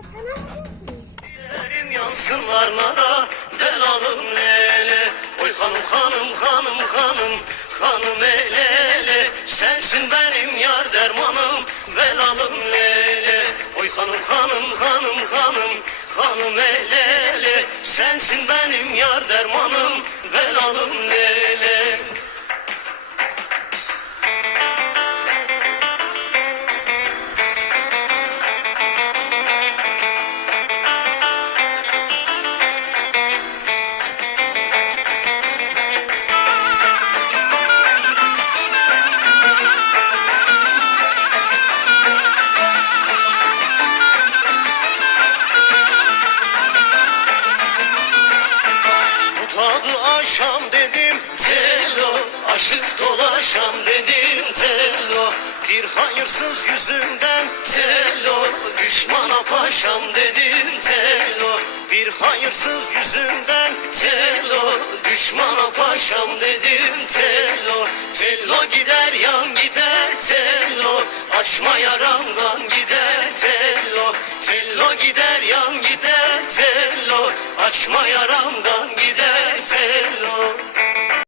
sana mı? Ellerim yansınlar nara belalım lele Oy hanım hanım hanım hanım hanım elele Sensin benim yar dermanım belalım lele Oy hanım hanım hanım hanım hanım elele Sensin benim Bu tadı aşam dedim Telo Aşık dolaşam dedim Telo. Bir hayırsız yüzünden Telo Düşmana paşam dedim Telo. Bir hayırsız yüzünden Telo Düşmana paşam dedim Telo. Telo gider yan gider Telo. Açma yaramdan gider Telo. Tello gider yan gider Tello Açma yaramdan gider. Tello